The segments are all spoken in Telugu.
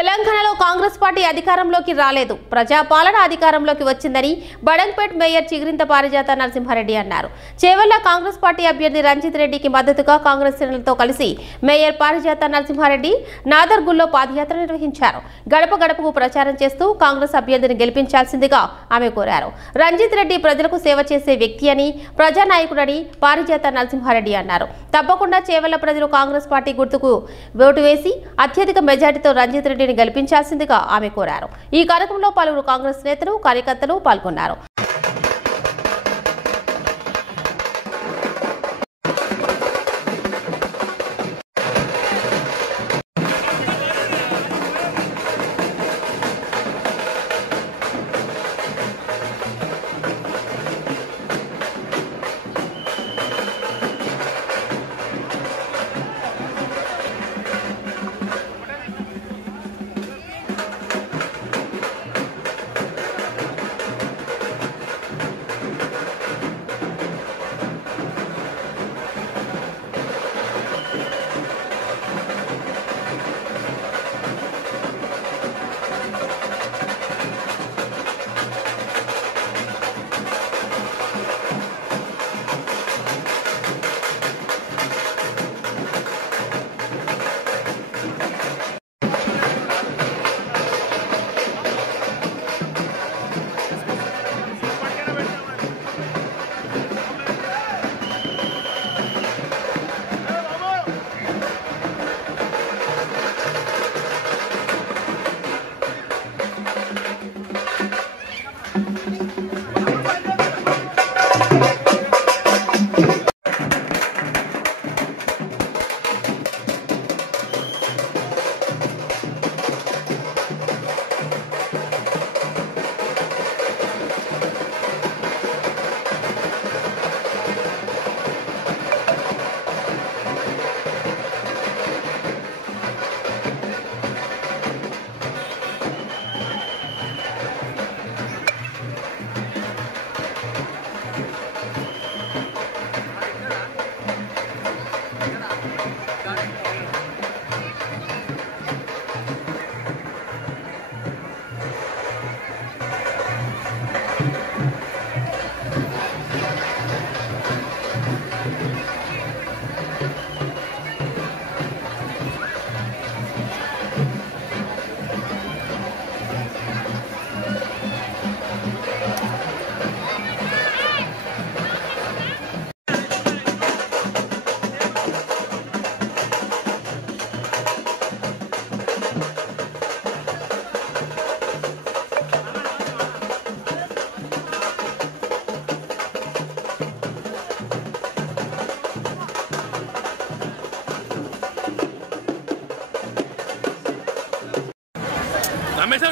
తెలంగాణలో కాంగ్రెస్ పార్టీ అధికారంలోకి రాలేదు, ప్రజాపాలన అధికారంలోకి వచ్చిందని బడంగ్పేట్ మేయర్ చిగురింత పారిజాత నరసింహారెడ్డి అన్నారు. చేవెళ్ల కాంగ్రెస్ పార్టీ అభ్యర్థి రంజిత్ రెడ్డికి మద్దతుగా కాంగ్రెస్ శ్రేణులతో కలిసి మేయర్ పారిజాత నరసింహారెడ్డి నాదర్గుల్లో పాదయాత్ర నిర్వహించారు. గడప గడపకు ప్రచారం చేస్తూ కాంగ్రెస్ అభ్యర్థిని గెలిపించాల్సిందిగా ఆమె కోరారు. రంజిత్ రెడ్డి ప్రజలకు సేవ చేసే వ్యక్తి అని, ప్రజానాయకుడని పారిజాత నరసింహారెడ్డి అన్నారు. తప్పకుండా చేవెళ్ల ప్రజలు కాంగ్రెస్ పార్టీ గుర్తుకు ఓటు వేసి అత్యధిక మెజార్టీతో రంజిత్ రెడ్డిని గెలిపించాల్సిందిగా ఆమె కోరారు. ఈ కార్యక్రమంలో పలువురు కాంగ్రెస్ నేతలు, కార్యకర్తలు పాల్గొన్నారు.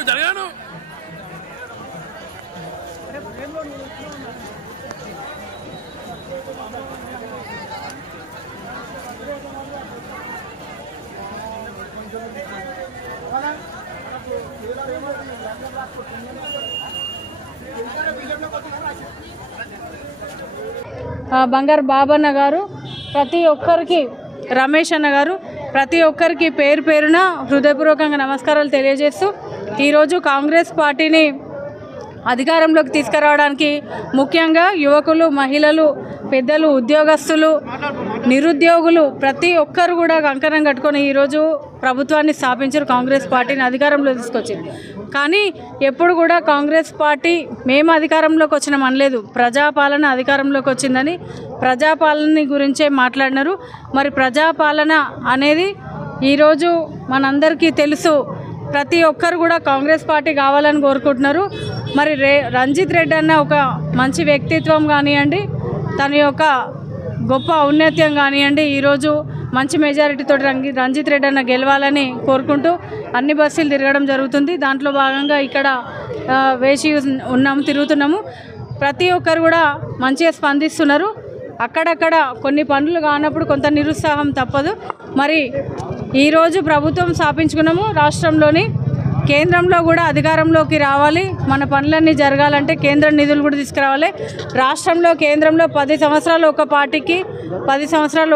జరగాను బంగారు బాబన్న గారు, ప్రతి ఒక్కరికి రమేష్ అన్న గారు, ప్రతి ఒక్కరికి పేరు పేరున హృదయపూర్వకంగా నమస్కారాలు తెలియజేస్తూ ఈరోజు కాంగ్రెస్ పార్టీని అధికారంలోకి తీసుకురావడానికి ముఖ్యంగా యువకులు, మహిళలు, పెద్దలు, ఉద్యోగస్తులు, నిరుద్యోగులు ప్రతి ఒక్కరు కూడా కంకణం కట్టుకొని ఈరోజు ప్రభుత్వాన్ని స్థాపించారు. కాంగ్రెస్ పార్టీని అధికారంలో తీసుకొచ్చింది. కానీ ఎప్పుడు కూడా కాంగ్రెస్ పార్టీ మేము అధికారంలోకి వచ్చినాం అనలేదు, ప్రజాపాలన అధికారంలోకి వచ్చిందని ప్రజాపాలన గురించే మాట్లాడినారు. మరి ప్రజాపాలన అనేది ఈరోజు మనందరికీ తెలుసు. ప్రతి ఒక్కరు కూడా కాంగ్రెస్ పార్టీ కావాలని కోరుకుంటున్నారు. మరి రంజిత్ రెడ్డి అన్న ఒక మంచి వ్యక్తిత్వం కానివ్వండి, తన యొక్క గొప్ప ఔన్నత్యం కానివ్వండి, ఈరోజు మంచి మెజారిటీతో రంజిత్ రెడ్డి అన్న గెలవాలని కోరుకుంటూ అన్ని బస్సులు తిరగడం జరుగుతుంది. దాంట్లో భాగంగా ఇక్కడ వేసి తిరుగుతున్నాము. ప్రతి ఒక్కరు కూడా మంచిగా స్పందిస్తున్నారు. అక్కడక్కడ కొన్ని పనులు కానప్పుడు కొంత నిరుత్సాహం తప్పదు. మరి ఈరోజు ప్రభుత్వం స్థాపించుకున్నాము. రాష్ట్రంలోని కేంద్రంలో కూడా అధికారంలోకి రావాలి. మన పనులన్నీ జరగాలంటే కేంద్ర నిధులు కూడా తీసుకురావాలి. రాష్ట్రంలో కేంద్రంలో 10 సంవత్సరాలు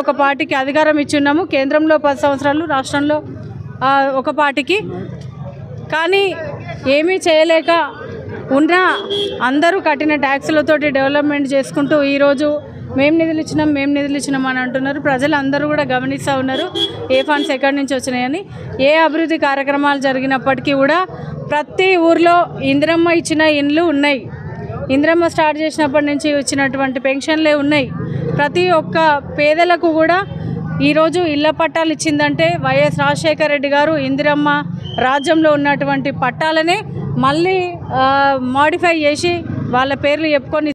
ఒక పార్టీకి అధికారం ఇచ్చున్నాము. కేంద్రంలో 10 సంవత్సరాలు, రాష్ట్రంలో ఒక పార్టీకి. కానీ ఏమీ చేయలేక ఉన్న అందరూ కట్టిన ట్యాక్సులతోటి డెవలప్మెంట్ చేసుకుంటూ ఈరోజు మేము నిధులు ఇచ్చినాం అని అంటున్నారు. ప్రజలు అందరూ కూడా గమనిస్తూ ఉన్నారు ఏ ఫండ్స్ ఎక్కడి నుంచి వచ్చినాయని. ఏ అభివృద్ధి కార్యక్రమాలు జరిగినప్పటికీ కూడా ప్రతి ఊర్లో ఇందిరమ్మ ఇచ్చిన ఇండ్లు ఉన్నాయి. ఇందిరమ్మ స్టార్ట్ చేసినప్పటి నుంచి వచ్చినటువంటి పెన్షన్లే ఉన్నాయి. ప్రతి ఒక్క పేదలకు కూడా ఈరోజు ఇళ్ల పట్టాలు ఇచ్చిందంటే వైఎస్ రాజశేఖర రెడ్డి గారు ఇందిరమ్మ రాజ్యంలో ఉన్నటువంటి పట్టాలనే మళ్ళీ మాడిఫై చేసి వాళ్ళ పేర్లు చెప్పుకొని